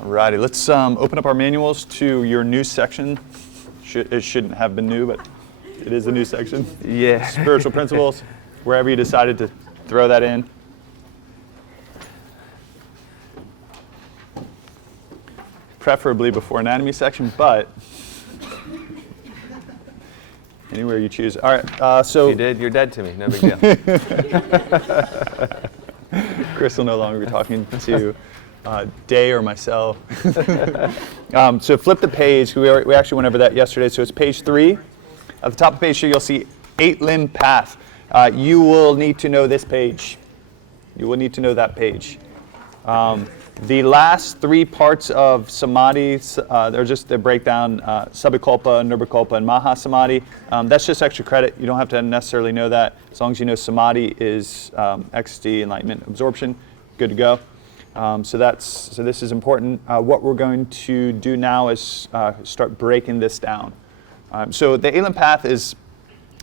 Alrighty, let's open up our manuals to your new section. It shouldn't have been new, but it is a new section. Yeah. Spiritual principles, wherever you decided to throw that in. Preferably before anatomy section, but anywhere you choose. All right, so... You did, you're dead to me, no big deal. Chris will no longer be talking to Day or myself. So flip the page. We actually went over that yesterday. So it's page 3. At the top of page 3, you'll see 8-limb path. You will need to know this page. You will need to know that page. The last 3 parts of samadhi, they're just the breakdown, Sabhikalpa, Nirvikalpa, and Mahasamadhi. That's just extra credit. You don't have to necessarily know that. As long as you know samadhi is ecstasy, enlightenment, absorption, good to go. So this is important. What we're going to do now is start breaking this down. So the 8-limb path is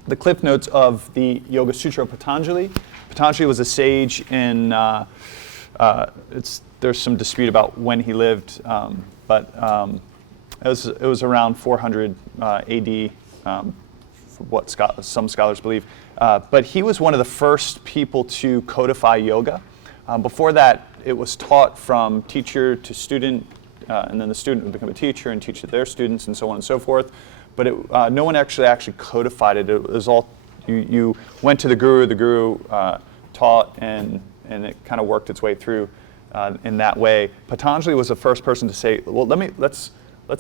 the cliff notes of the Yoga Sutra of Patanjali. Patanjali was a sage in, there's some dispute about when he lived, but it was around 400 AD, what some scholars believe. But he was one of the first people to codify yoga. Before that, it was taught from teacher to student, and then the student would become a teacher and teach their students, and so on and so forth. But no one actually codified it. It was all, you went to the guru taught, and it kind of worked its way through in that way. Patanjali was the first person to say, well, let's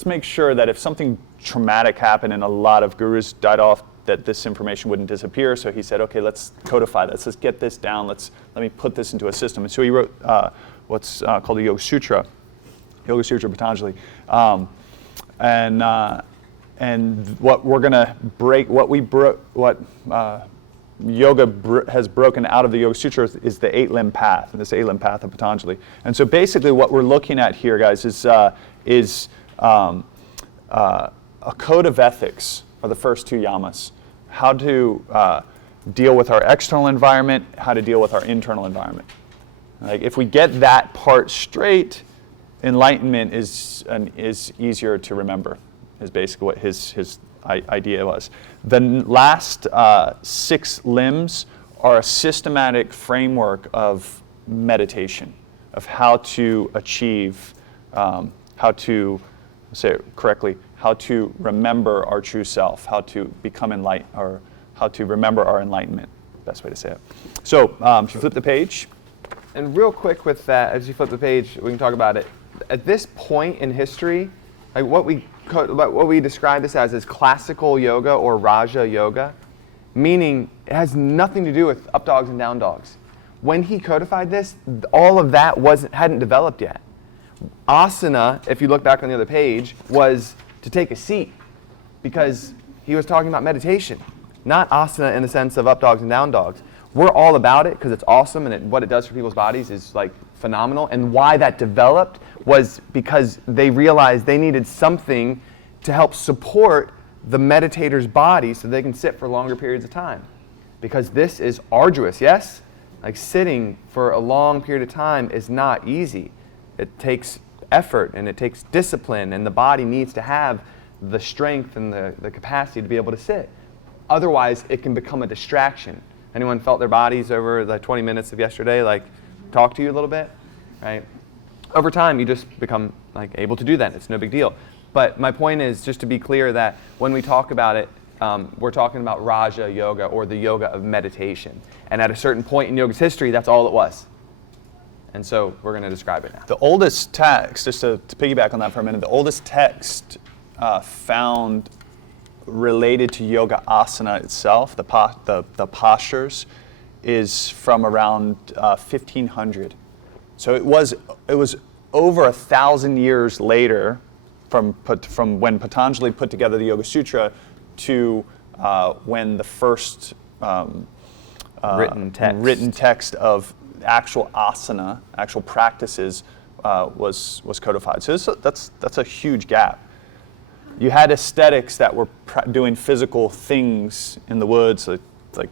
make sure that if something traumatic happened and a lot of gurus died off, that this information wouldn't disappear. So he said, okay, let's codify this. Let's get this down. Let me put this into a system. And so he wrote what's called the Yoga Sutra Patanjali. And what we're going to break, what yoga has broken out of the Yoga Sutra is the 8-limb path, and this 8-limb path of Patanjali. And so basically what we're looking at here, guys, is a code of ethics for the first 2 yamas. How to deal with our external environment, how to deal with our internal environment. Like if we get that part straight, enlightenment is easier to remember, is basically what his idea was. The last 6 limbs are a systematic framework of meditation, of how to achieve, how to, say it correctly, how to remember our true self, how to become enlightened, or how to remember our enlightenment, best way to say it. So if you flip the page. And real quick with that, as you flip the page, we can talk about it. At this point in history, like what we describe this as is classical yoga or Raja yoga, meaning it has nothing to do with up dogs and down dogs. When he codified this, all of that hadn't developed yet. Asana, if you look back on the other page, was to take a seat, because he was talking about meditation, not asana in the sense of up dogs and down dogs. We're all about it because it's awesome, and what it does for people's bodies is like phenomenal. And why that developed was because they realized they needed something to help support the meditator's body so they can sit for longer periods of time. Because this is arduous, yes? Like sitting for a long period of time is not easy. It takes effort and it takes discipline, and the body needs to have the strength and the capacity to be able to sit. Otherwise, it can become a distraction. Anyone felt their bodies over the 20 minutes of yesterday, like talk to you a little bit, right? Over time, you just become like able to do that. It's no big deal. But my point is just to be clear that when we talk about it, we're talking about Raja yoga, or the yoga of meditation. And at a certain point in yoga's history, that's all it was. And so we're going to describe it now. The oldest text, just to piggyback on that for a minute, the oldest text found related to yoga asana itself, the postures, is from around 1500. So it was over 1,000 years later from when Patanjali put together the Yoga Sutra to when the first written text of actual asana, actual practices, was codified. So that's a huge gap. You had aesthetics that were doing physical things in the woods, like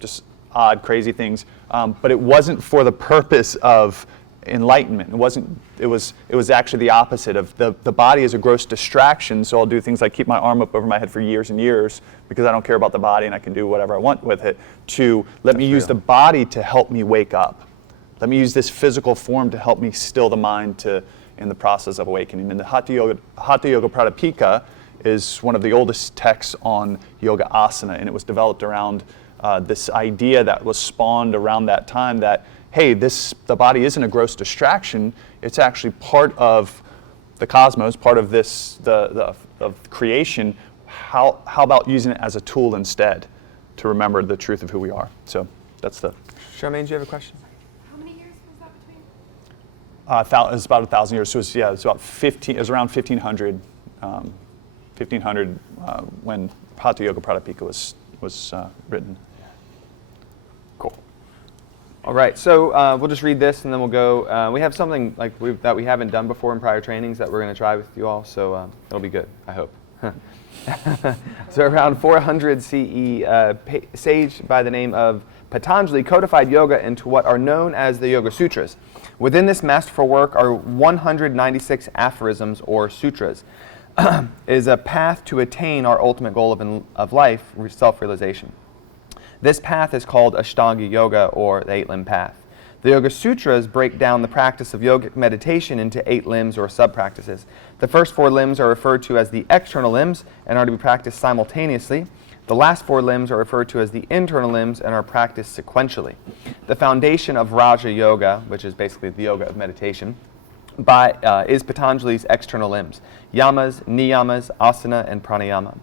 just odd, crazy things, but it wasn't for the purpose of enlightenment. It was actually the opposite of the body is a gross distraction, so I'll do things like keep my arm up over my head for years and years because I don't care about the body and I can do whatever I want with it, to let me use the body to help me wake up. Let me use this physical form to help me still the mind in the process of awakening. And the Hatha Yoga Pradipika is one of the oldest texts on yoga asana, and it was developed around this idea that was spawned around that time that, hey, the body isn't a gross distraction, it's actually part of the cosmos, part of this, of creation. How about using it as a tool instead to remember the truth of who we are? So that's the... Charmaine, do you have a question? How many years was that between? It's about 1,000 years. So it's about 15. It was around 1500. 1500 when Hatha Yoga Pradipika was written. Cool. All right, so we'll just read this and then we'll go. We have something that we haven't done before in prior trainings that we're going to try with you all, so it'll be good, I hope. So around 400 CE, sage by the name of Patanjali codified yoga into what are known as the Yoga Sutras. Within this masterful work are 196 aphorisms or sutras. Is a path to attain our ultimate goal of life, self-realization. This path is called Ashtanga Yoga, or the 8-limb path. The Yoga Sutras break down the practice of yogic meditation into 8 limbs or sub-practices. The first 4 limbs are referred to as the external limbs and are to be practiced simultaneously. The last 4 limbs are referred to as the internal limbs and are practiced sequentially. The foundation of Raja Yoga, which is basically the yoga of meditation, is Patanjali's external limbs: Yamas, Niyamas, Asana, and Pranayama.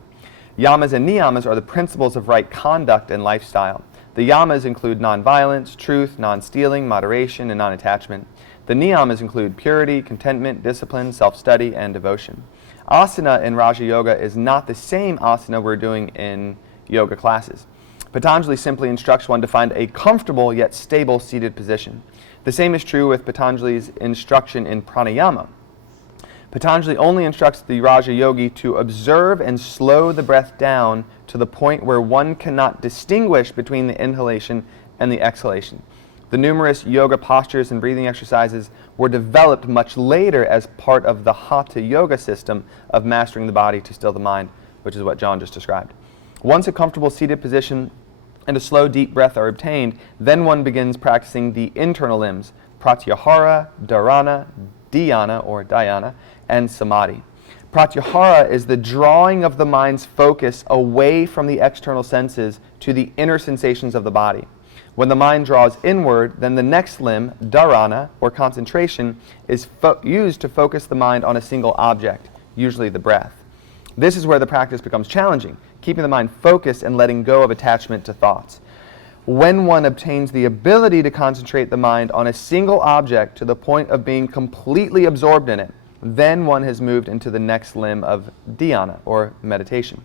Yamas and Niyamas are the principles of right conduct and lifestyle. The Yamas include nonviolence, truth, non-stealing, moderation, and non-attachment. The Niyamas include purity, contentment, discipline, self-study, and devotion. Asana in Raja Yoga is not the same asana we're doing in yoga classes. Patanjali simply instructs one to find a comfortable yet stable seated position. The same is true with Patanjali's instruction in pranayama. Patanjali only instructs the Raja Yogi to observe and slow the breath down to the point where one cannot distinguish between the inhalation and the exhalation. The numerous yoga postures and breathing exercises were developed much later as part of the Hatha Yoga system of mastering the body to still the mind, which is what John just described. Once a comfortable seated position and a slow, deep breath are obtained, then one begins practicing the internal limbs: pratyahara, dharana, dhyana or dhyana, and samadhi. Pratyahara is the drawing of the mind's focus away from the external senses to the inner sensations of the body. When the mind draws inward, then the next limb, dharana or concentration, is used to focus the mind on a single object, usually the breath. This is where the practice becomes challenging, keeping the mind focused and letting go of attachment to thoughts. When one obtains the ability to concentrate the mind on a single object to the point of being completely absorbed in it, then one has moved into the next limb of dhyana, or meditation.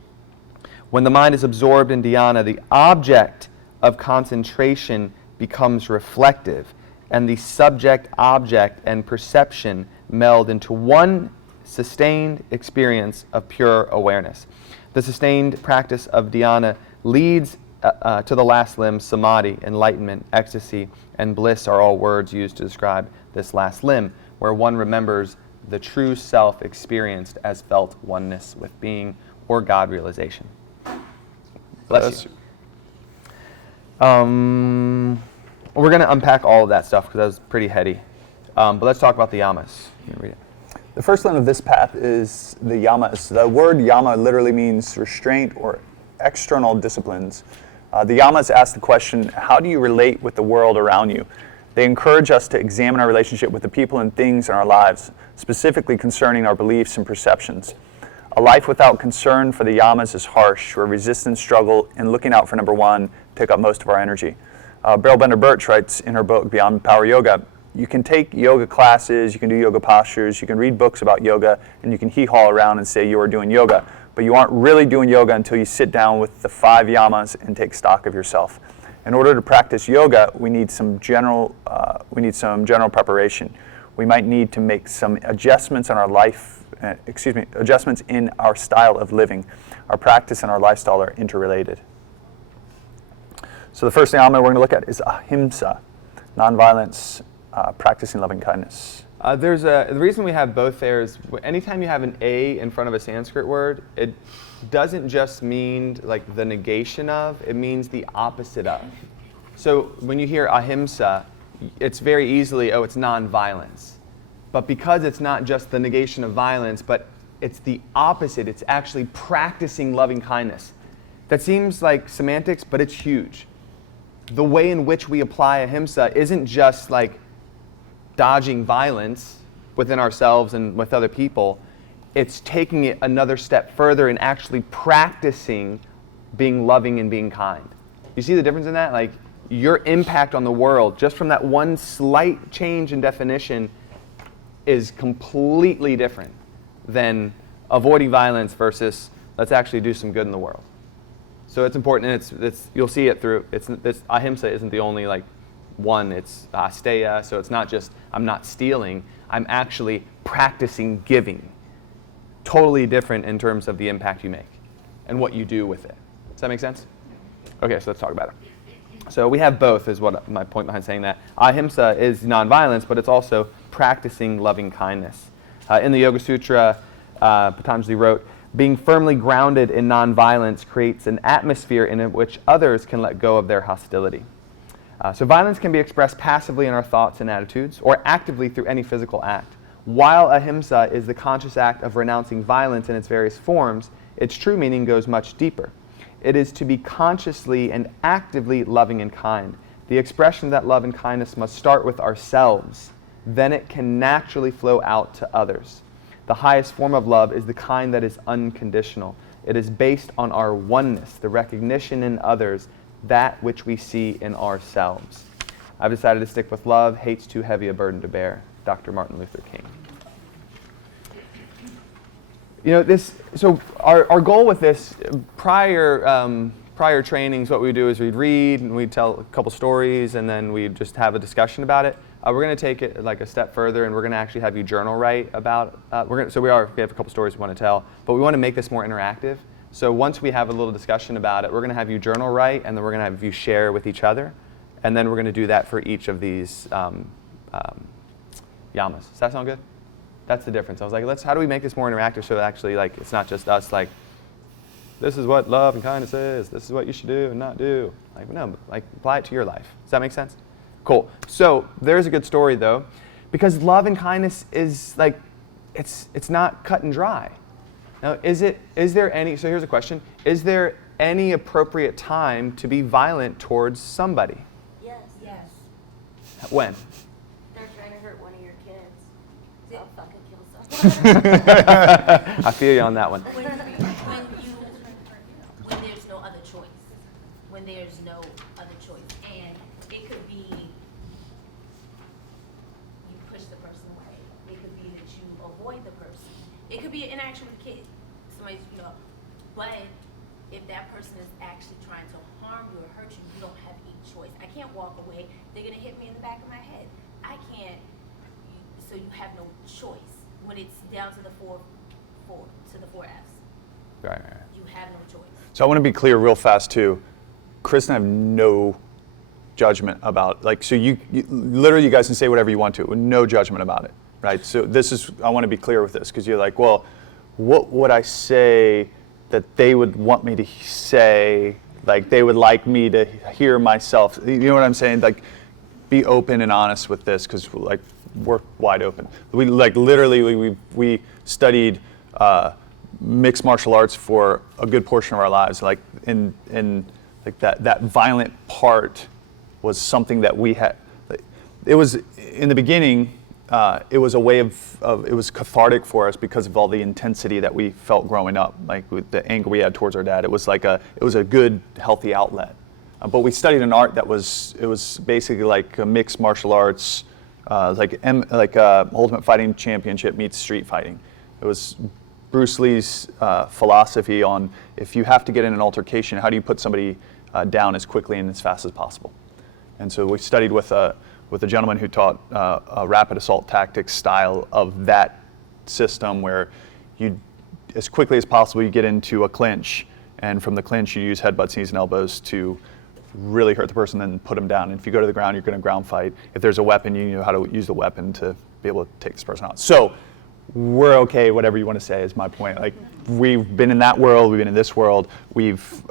When the mind is absorbed in dhyana, the object of concentration becomes reflective, and the subject, object, and perception meld into one sustained experience of pure awareness. The sustained practice of dhyana leads to the last limb, samadhi. Enlightenment, ecstasy, and bliss are all words used to describe this last limb, where one remembers the true self experienced as felt oneness with being or God realization. Bless you. We're going to unpack all of that stuff because that was pretty heady. But let's talk about the yamas. You can read it. The first limb of this path is the yamas. The word yama literally means restraint or external disciplines. The yamas ask the question, how do you relate with the world around you? They encourage us to examine our relationship with the people and things in our lives, specifically concerning our beliefs and perceptions. A life without concern for the yamas is harsh, where resistance, struggle, and looking out for number one take up most of our energy. Beryl Bender Birch writes in her book, Beyond Power Yoga, you can take yoga classes, you can do yoga postures, you can read books about yoga, and you can hee-haw around and say you are doing yoga. But you aren't really doing yoga until you sit down with the 5 yamas and take stock of yourself. In order to practice yoga, we need some general preparation. We might need to make some adjustments in our adjustments in our style of living. Our practice and our lifestyle are interrelated. So the first yama we're going to look at is ahimsa, nonviolence. practicing loving kindness. The reason we have both there is anytime you have an A in front of a Sanskrit word, it doesn't just mean like the negation of, it means the opposite of. So when you hear ahimsa, it's very easily, it's nonviolence. But because it's not just the negation of violence, but it's the opposite, it's actually practicing loving kindness. That seems like semantics, but it's huge. The way in which we apply ahimsa isn't just like dodging violence within ourselves and with other people. It's taking it another step further and actually practicing being loving and being kind. You see the difference in that? Like your impact on the world, just from that one slight change in definition, is completely different than avoiding violence versus let's actually do some good in the world. So it's important, and it's you'll see it through. This ahimsa isn't the only like one. It's asteya. So it's not just I'm not stealing. I'm actually practicing giving. Totally different in terms of the impact you make and what you do with it. Does that make sense? Okay, so let's talk about it. So we have both, is what my point behind saying that. Ahimsa is nonviolence, but it's also practicing loving kindness. In the Yoga Sutra, Patanjali wrote, being firmly grounded in nonviolence creates an atmosphere in which others can let go of their hostility. So violence can be expressed passively in our thoughts and attitudes, or actively through any physical act. While ahimsa is the conscious act of renouncing violence in its various forms, its true meaning goes much deeper. It is to be consciously and actively loving and kind. The expression of that love and kindness must start with ourselves. Then it can naturally flow out to others. The highest form of love is the kind that is unconditional. It is based on our oneness, the recognition in others, that which we see in ourselves. I've decided to stick with love, hate's too heavy a burden to bear. Dr. Martin Luther King. You know, so our goal with this, prior trainings, what we do is we'd read and we'd tell a couple stories and then we'd just have a discussion about it. We're going to take it like a step further, and we're going to actually have you journal write about. We have a couple stories we want to tell, but we want to make this more interactive. So once we have a little discussion about it, we're going to have you journal write, and then we're going to have you share with each other, and then we're going to do that for each of these yamas. Does that sound good? That's the difference. I was like, how do we make this more interactive so actually like it's not just us like, this is what love and kindness is. This is what you should do and not do. Like no, like apply it to your life. Does that make sense? Cool. So there's a good story though, because love and kindness is like, it's not cut and dry. Now, is there any, so here's a question, is there any appropriate time to be violent towards somebody? Yes. Yes. When? They're trying to hurt one of your kids. I'll fucking kill someone. I feel you on that one. When there's no other choice. When there's no other choice. And it could be you push the person away. It could be that you avoid the person. It could be an interaction with a kid. Somebody's, but if that person is actually trying to harm you or hurt you, you don't have a choice. I can't walk away. They're going to hit me in the back of my head. I can't, so you have no choice. When it's down to the four F's. Right. You have no choice. So I want to be clear real fast too. Chris and I have no judgment about, like, so you literally you guys can say whatever you want to, no judgment about it, right? So I want to be clear with this because you're like, well, what would I say that they would want me to say, like they would like me to hear myself, you know what I'm saying? Like, be open and honest with this because like we're wide open. We like literally we studied mixed martial arts for a good portion of our lives. Like in like that violent part was something that we had. It was in the beginning. It was a way of it was cathartic for us because of all the intensity that we felt growing up, like with the anger we had towards our dad. It was a good, healthy outlet. But we studied an art that was basically like a mixed martial arts, like Ultimate Fighting Championship meets street fighting. It was Bruce Lee's philosophy on if you have to get in an altercation, how do you put somebody down as quickly and as fast as possible? And so we studied with a gentleman who taught a rapid assault tactics style of that system where you, as quickly as possible, you get into a clinch, and from the clinch you use headbutts, knees, and elbows to really hurt the person, then put them down. And if you go to the ground, you're going to ground fight. If there's a weapon, you know how to use the weapon to be able to take this person out. So we're okay, whatever you want to say is my point. Like, we've been in that world, we've been in this world, we've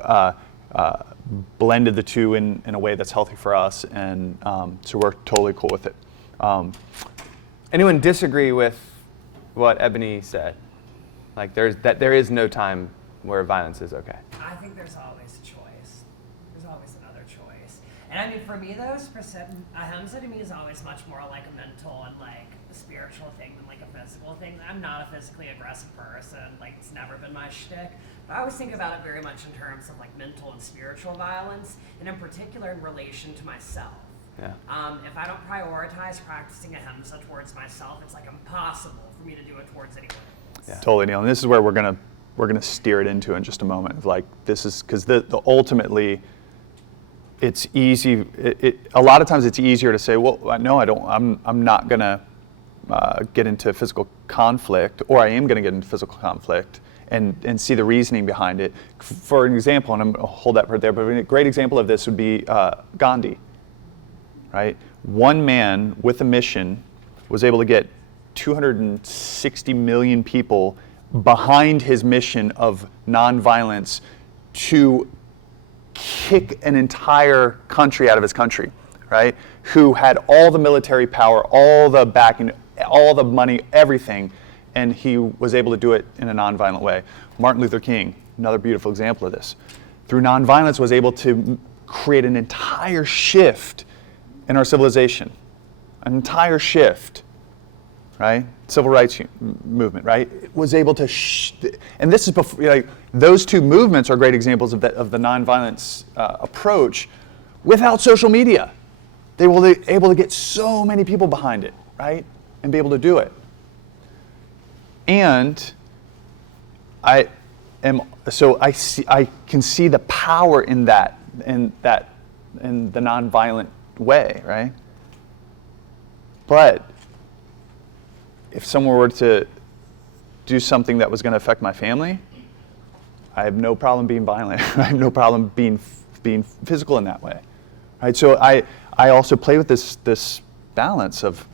blended the two in a way that's healthy for us, and so we're totally cool with it. Anyone disagree with what Ebony said? Like, there is no time where violence is okay. I think there's always a choice. There's always another choice. And I mean, for me, though, ahimsa to me is always much more like a mental and like a spiritual thing than like a physical thing. I'm not a physically aggressive person. Like, it's never been my shtick. But I always think about it very much in terms of like mental and spiritual violence, and in particular in relation to myself. Yeah. If I don't prioritize practicing ahimsa towards myself, it's like impossible for me to do it towards anyone else. Yeah. Totally, Neil. And this is where we're gonna steer it into in just a moment. Like, this is because the ultimately, it's easy. A lot of times it's easier to say, well, no, I don't. I'm not gonna get into physical conflict, or I am gonna get into physical conflict, and see the reasoning behind it. For an example, and I'm gonna hold that part there, but a great example of this would be Gandhi. Right? One man with a mission was able to get 260 million people behind his mission of nonviolence to kick an entire country out of his country, right? Who had all the military power, all the backing, all the money, everything, and he was able to do it in a nonviolent way. Martin Luther King, another beautiful example of this. Through nonviolence, was able to create an entire shift in our civilization, an entire shift, right? Civil rights movement, right? It was able to, and this is before, like, those two movements are great examples of the nonviolence approach without social media. They were able to get so many people behind it, right? And be able to do it. And I can see the power in that, in the nonviolent way, right? But if someone were to do something that was going to affect my family, I have no problem being violent. I have no problem being physical in that way, right? So I also play with this balance of,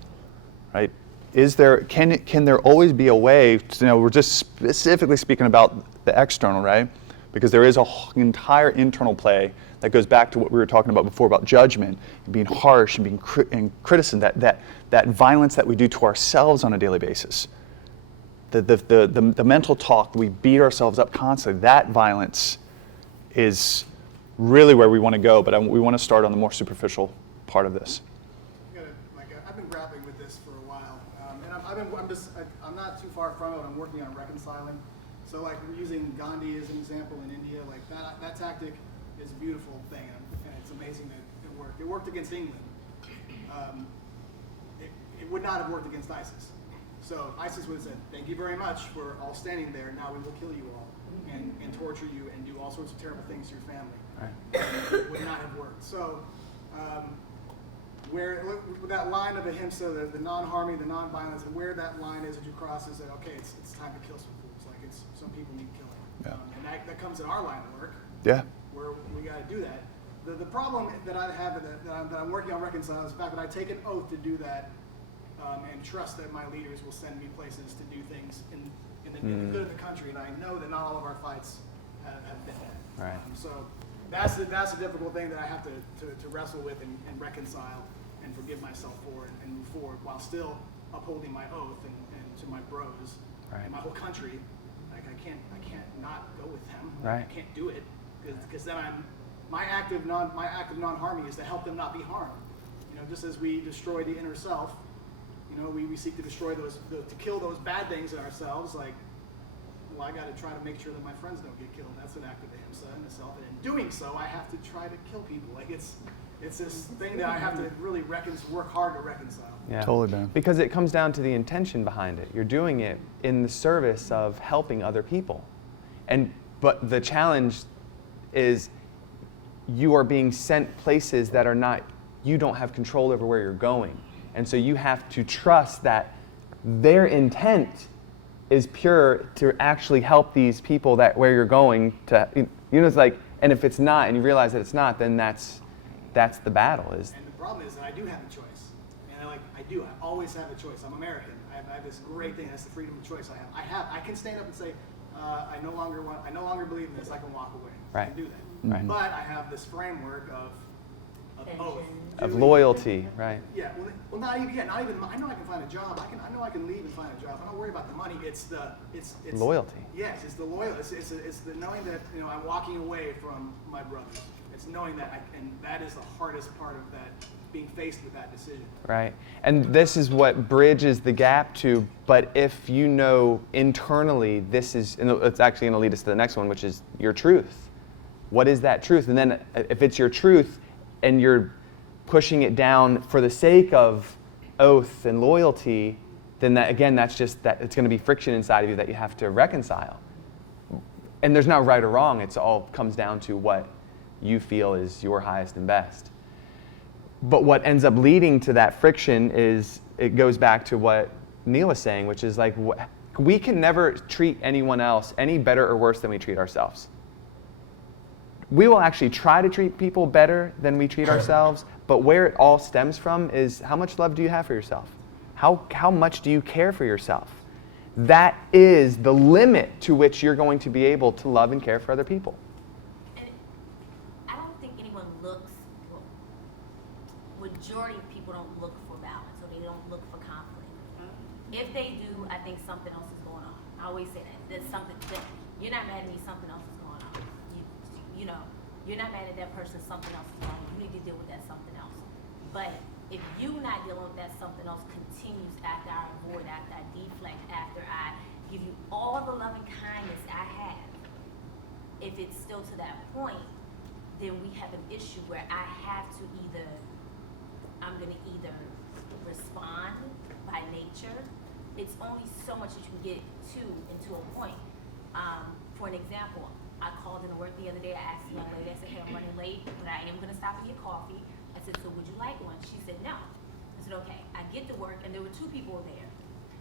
right? Can there always be a way to, we're just specifically speaking about the external, right? Because there is an entire internal play that goes back to what we were talking about before about judgment and being harsh and being criticism, that violence that we do to ourselves on a daily basis. The mental talk, we beat ourselves up constantly, that violence is really where we want to go, but we want to start on the more superficial part of this. I've been grappling with this for a while, and I'm not too far from it. I'm working on reconciling. So, like, we're using Gandhi as an example in India. Like, that tactic is a beautiful thing, and it's amazing that it worked. It worked against England. It would not have worked against ISIS. So ISIS would have said, "Thank you very much for all standing there. Now we will kill you all and torture you and do all sorts of terrible things to your family." Right. It would not have worked. So, where that line of ahimsa, the non-harming, the non-violence, and where that line is that you cross is that, okay, it's time to kill some fools. Like, some people need killing. Yeah. And that comes in our line of work. Yeah. Where we got to do that. The problem that I have that I'm working on reconciling is the fact that I take an oath to do that, and trust that my leaders will send me places to do things in the good of the country, and I know that not all of our fights have been that. Right. So that's a difficult thing that I have to wrestle with and reconcile and forgive myself for and move forward while still upholding my oath and to my bros Right. and my whole country. Like, I can't not go with them. Right. I can't do it because then my act of non-harming is to help them not be harmed. Just as we destroy the inner self, we seek to destroy to kill those bad things in ourselves. Like, well, I got to try to make sure that my friends don't get killed. That's an act of ahimsa in itself, and in doing so, I have to try to kill people. Like, it's this thing that I have to really work hard to reconcile. Yeah. Totally, man. Because it comes down to the intention behind it. You're doing it in the service of helping other people. But the challenge is you are being sent places that are not, you don't have control over where you're going. And so you have to trust that their intent is pure to actually help these people that where you're going to, it's like, And if it's not, and you realize that it's not, then that's the battle. And the problem is that I do have a choice. And I always have a choice. I'm American. I have this great thing. That's the freedom of choice I have. I can stand up and say, I no longer believe in this. I can walk away. Right. I can do that. Right. But I have this framework of oath. Of loyalty, right? Yeah. Well, not even. I know I can find a job. I know I can leave and find a job. I don't worry about the money. It's Loyalty. Yes, it's the loyalty. It's the knowing that I'm walking away from my brothers. It's knowing that, and that is the hardest part of that, being faced with that decision. Right. And this is what bridges the gap to, but if you know internally this is, and it's actually going to lead us to the next one, which is your truth. What is that truth? And then if it's your truth and you're pushing it down for the sake of oath and loyalty, then that's just that it's going to be friction inside of you that you have to reconcile. And there's not right or wrong. It's all comes down to what you feel is your highest and best. But what ends up leading to that friction is, it goes back to what Neil was saying, which is like, we can never treat anyone else any better or worse than we treat ourselves. We will actually try to treat people better than we treat ourselves, but where it all stems from is, how much love do you have for yourself? How much do you care for yourself? That is the limit to which you're going to be able to love and care for other people. And I don't think anyone looks, majority of people don't look for balance, or they don't look for conflict. If they do, I think something else is going on. I always say that. There's something, that you're not mad at me, something else is going on. You're not mad at that person, something else is going on. You need to deal with that something else. But if you're not dealing with that something else continues after I avoid, after I deflect, after I give you all the loving kindness I have, if it's still to that point, then we have an issue where I'm going to either respond by nature. It's only so much that you can get into a point. For an example, I called into work the other day. I asked the young lady, I said, hey, I'm running late, but I am going to stop and get coffee. I said, so would you like one? She said, no. I said, okay. I get to work, and there were 2 people there.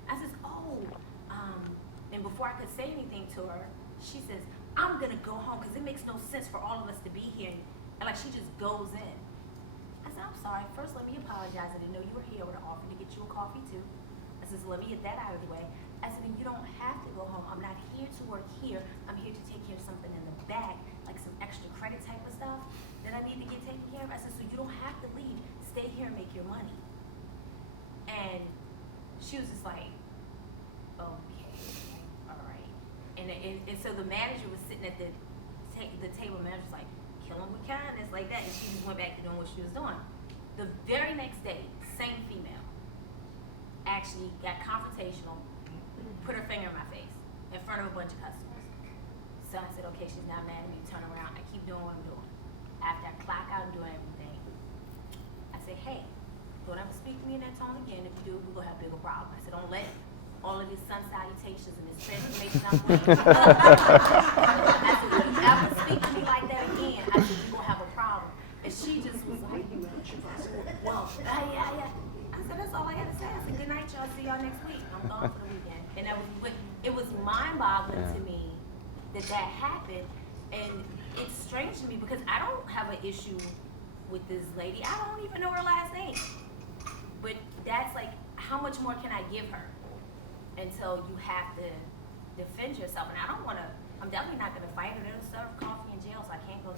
I said, and before I could say anything to her, she says, I'm going to go home because it makes no sense for all of us to be here. And like, she just goes in. I said, I'm sorry. First, let me apologize. I didn't know you were here. I would have offered to get you a coffee, too. I said, so let me get that out of the way. I said, and you don't have to go home. I'm not here to work here. I'm here to take care of something in the back, like some extra credit type of stuff that I need to get taken care of. I said, so you don't have to leave. Stay here and make your money. And she was just like, okay, all right. And so the manager was sitting at the table. The manager was like, kill him with kindness, like that. And she just went back to doing what she was doing. The very next day, same female actually got confrontational, put her finger in my face in front of a bunch of customers. So I said, okay, she's not mad at me. Turn around. I keep doing what I'm doing. After I clock out and do everything, I said, hey, don't ever speak to me in that tone again. If you do, we're going to have a bigger problem. I said, don't let all of these sun salutations and this transformation I'm doing. I said, if you ever speak to me like that again, I said, we're going to have a problem. And she just was like, well, yeah. I said, that's all I got to say. I said, good night, y'all. See y'all next week. I'm gone for the weekend. And it was mind-boggling to me that happened. And it's strange to me because I don't have an issue with this lady. I don't even know her last name. But that's like, how much more can I give her? Until you have to defend yourself. And I'm definitely not going to fight her. They'll serve coffee in jail, so I can't go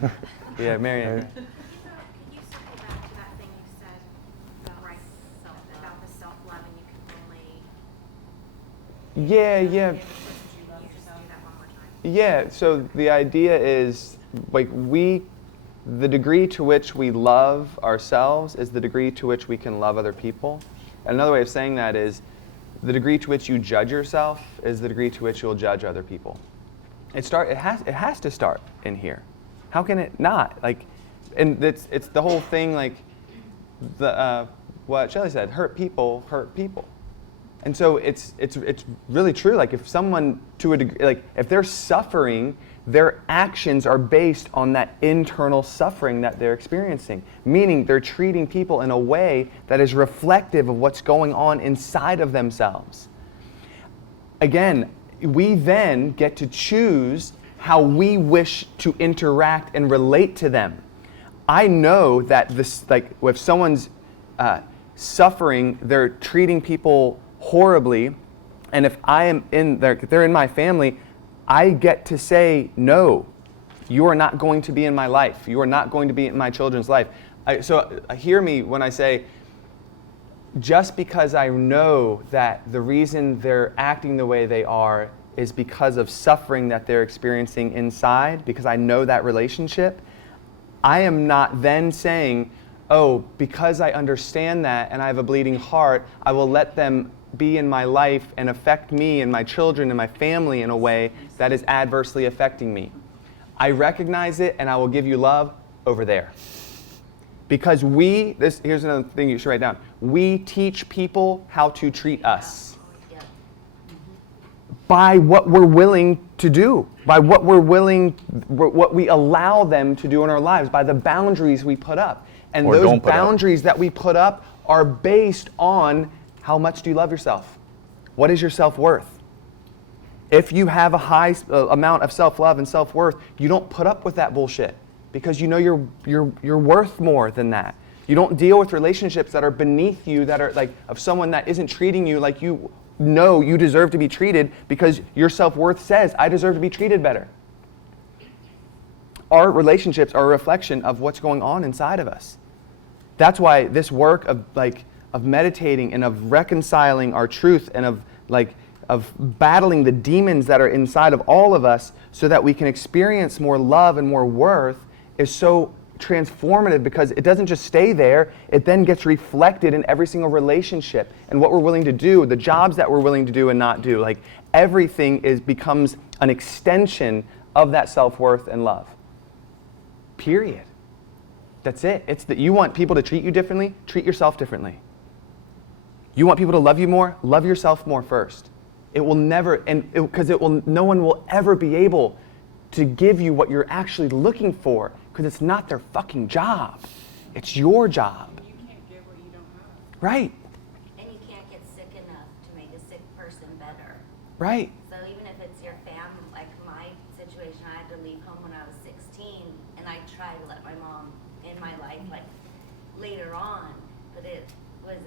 there. Yeah, Marianne. Could you circle back to that thing you said about the self-love, and you can only Yeah. you love yourself? Do that one more time. Yeah, so the idea is, like, the degree to which we love ourselves is the degree to which we can love other people. And another way of saying that is, the degree to which you judge yourself is the degree to which you'll judge other people. It has to start in here. How can it not? Like, and it's the whole thing, like what Shelley said, hurt people hurt people. And so it's really true. Like, if someone, to a degree, like if they're suffering, their actions are based on that internal suffering that they're experiencing. Meaning they're treating people in a way that is reflective of what's going on inside of themselves. Again, we then get to choose how we wish to interact and relate to them. I know that this, like, if someone's suffering, they're treating people horribly, and if I am they're in my family, I get to say, no, you are not going to be in my life. You are not going to be in my children's life. So hear me when I say, just because I know that the reason they're acting the way they are is because of suffering that they're experiencing inside, because I know that relationship, I am not then saying, oh, because I understand that and I have a bleeding heart, I will let them be in my life and affect me and my children and my family in a way that is adversely affecting me. I recognize it and I will give you love over there. Because here's another thing you should write down. We teach people how to treat us by what we're willing to do, by what we allow them to do in our lives, by the boundaries we put up. And those boundaries that we put up are based on how much do you love yourself? What is your self-worth? If you have a high amount of self-love and self-worth, you don't put up with that bullshit. Because you know you're worth more than that. You don't deal with relationships that are beneath you, that are like of someone that isn't treating you like you know you deserve to be treated, because your self-worth says, I deserve to be treated better. Our relationships are a reflection of what's going on inside of us. That's why this work of meditating and of reconciling our truth and of battling the demons that are inside of all of us so that we can experience more love and more worth is so transformative, because it doesn't just stay there, it then gets reflected in every single relationship and what we're willing to do, the jobs that we're willing to do and not do. Like, everything becomes an extension of that self-worth and love. Period. That's it. It's that you want people to treat you differently, treat yourself differently. You want people to love you more, love yourself more first. It will never, no one will ever be able to give you what you're actually looking for, because it's not their fucking job. It's your job. You can't give what you don't have. Right. And you can't get sick enough to make a sick person better. Right. So even if it's your family, like my situation, I had to leave home when I was 16, and I tried to let my mom in my life, like, later on, but it was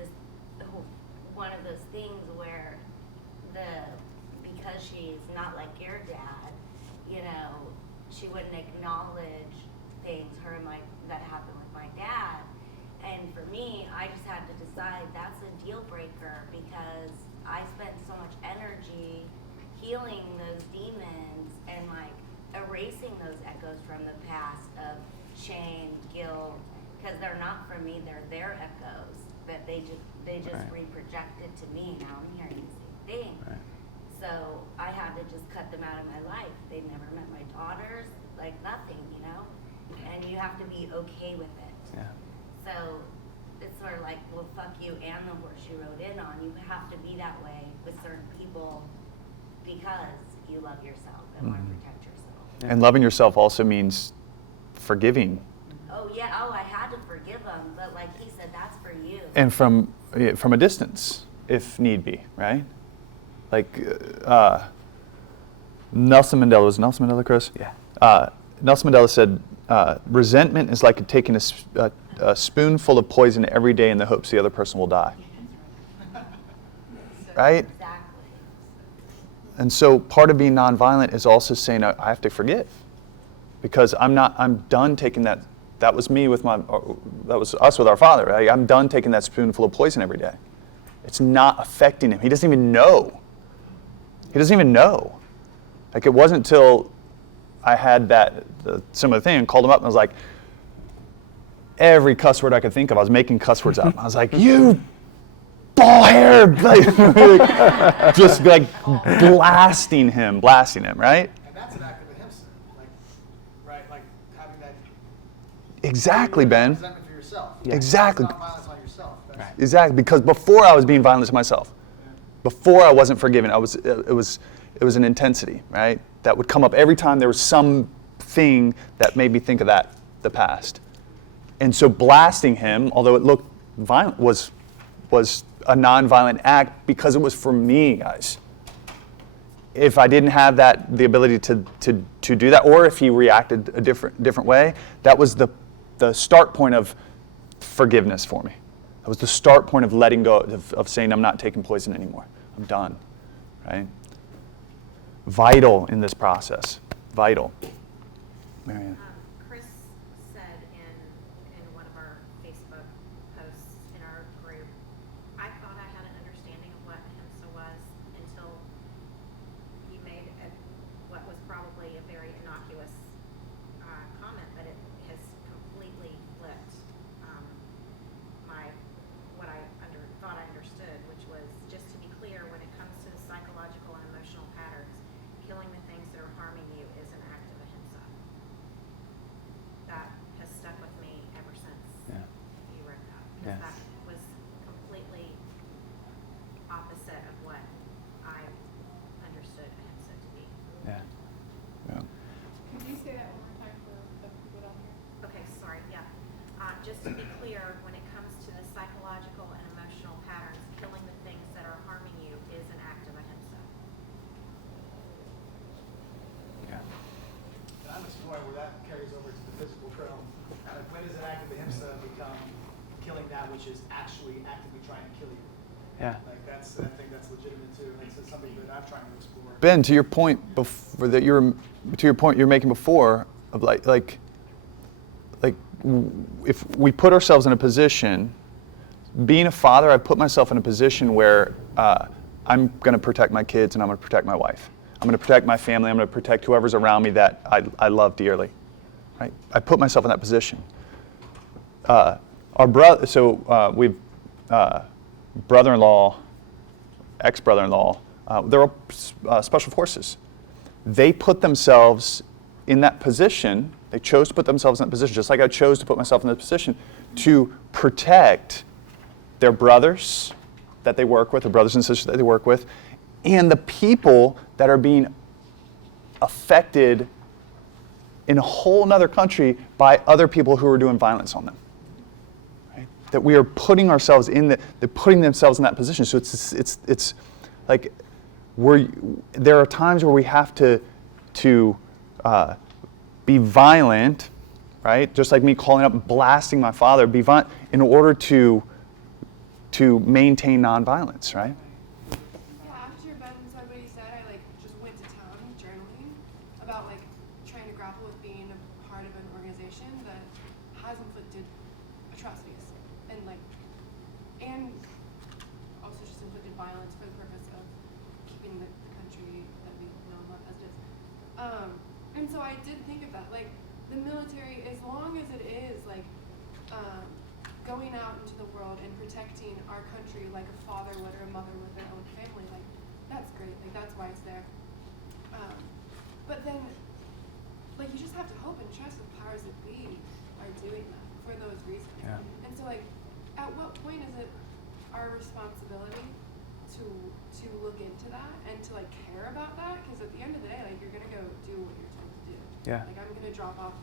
one of those things where because she's not like your dad, you know, she wouldn't acknowledge things that happened with my dad. And for me, I just had to decide that's a deal breaker, because I spent so much energy healing those demons and like erasing those echoes from the past of shame, guilt, because they're not from me, they're their echoes that they just Right. reprojected to me. Now I'm hearing the same thing. Right. So I had to just cut them out of my life. They never met my daughters, like nothing, you know? And you have to be okay with it. Yeah. So it's sort of like, well, fuck you and the horse you rode in on. You have to be that way with certain people because you love yourself and want to protect yourself. And loving yourself also means forgiving. Oh, yeah. Oh, I had to forgive them. But like he said, that's for you. And from a distance, if need be, right? Like Nelson Mandela, was Nelson Mandela, Chris? Yeah. Nelson Mandela said, resentment is like taking a spoonful of poison every day in the hopes the other person will die. Right? Exactly. And so part of being nonviolent is also saying I have to forgive, because I'm done taking that. That was me with that was us with our father. Right? I'm done taking that spoonful of poison every day. It's not affecting him. He doesn't even know. Like, it wasn't until I had similar thing and called him up and I was like, every cuss word I could think of, I was making cuss words up. I was like, you ball-haired, like, just like blasting him, right? And that's an act of ahimsa, right? Like having that. Exactly, Ben. Resentment for yourself. Yeah. Exactly. It's not violence on yourself. That's, Exactly, because before I was being violent to myself. Before I wasn't forgiving, it was an intensity, right? That would come up every time there was something that made me think of the past. And so blasting him, although it looked violent, was a non-violent act because it was for me, guys. if I didn't have the ability to do that, or if he reacted a different way, that was the start point of forgiveness for me. That was the start point of letting go, of saying, I'm not taking poison anymore. I'm done, right? Vital in this process. Vital. Marianne. Chris said in one of our Facebook posts in our group, I thought I had an understanding of what ahimsa was until he made what was probably a very innocuous comment, but it has completely flipped what I thought I understood, which was, just to be clear, when it comes to the psychological and emotional patterns, killing the things that are harming you is an act of ahimsa. That has stuck with me ever since you wrote that. Because that was completely opposite of what I understood ahimsa to be. Yeah. Yeah. Could you say that one more time for the people down here? Okay, sorry, yeah. Just to be clear, when it comes to the psychological and emotional patterns, killing the things that are harming you is an act of ahimsa. Yeah. I'm assuming where that carries over to the physical realm. Like, when does an act of ahimsa become killing that which is actually actively trying to kill you? Yeah. Like, I think that's legitimate too. That's something that I'm trying to explore. Ben, to your point you're making before of like if we put ourselves in a position, being a father, I put myself in a position where I'm going to protect my kids and I'm going to protect my wife. I'm going to protect my family. I'm going to protect whoever's around me that I love dearly. Right? I put myself in that position. Our brother, so we've brother-in-law, ex-brother-in-law. They're all special forces. They put themselves in that position. They chose to put themselves in that position, just like I chose to put myself in that position, to protect their brothers that they work with, their brothers and sisters that they work with, and the people that are being affected in a whole other country by other people who are doing violence on them. Right? That we are putting ourselves in they're putting themselves in that position. So it's like there are times where we have to be violent, right? Just like me calling up and blasting my father, be violent in order to maintain nonviolence, right? Yeah, after Ben said what he said, I just went to town journaling about trying to grapple with being a part of an organization that has inflicted atrocities and also just inflicted violence for the purpose of keeping the country that we know and love as it is. And so I did think of that, the military, as long as it is going out into the world and protecting our country like a father would or a mother with their own family, that's great. That's why it's there. But then, you just have to hope and trust the powers that be are doing that for those reasons. Yeah. And so, at what point is it our responsibility to look into that and to care about that? Because at the end of the day, you're gonna go do what you're told to do. Yeah. I'm gonna drop off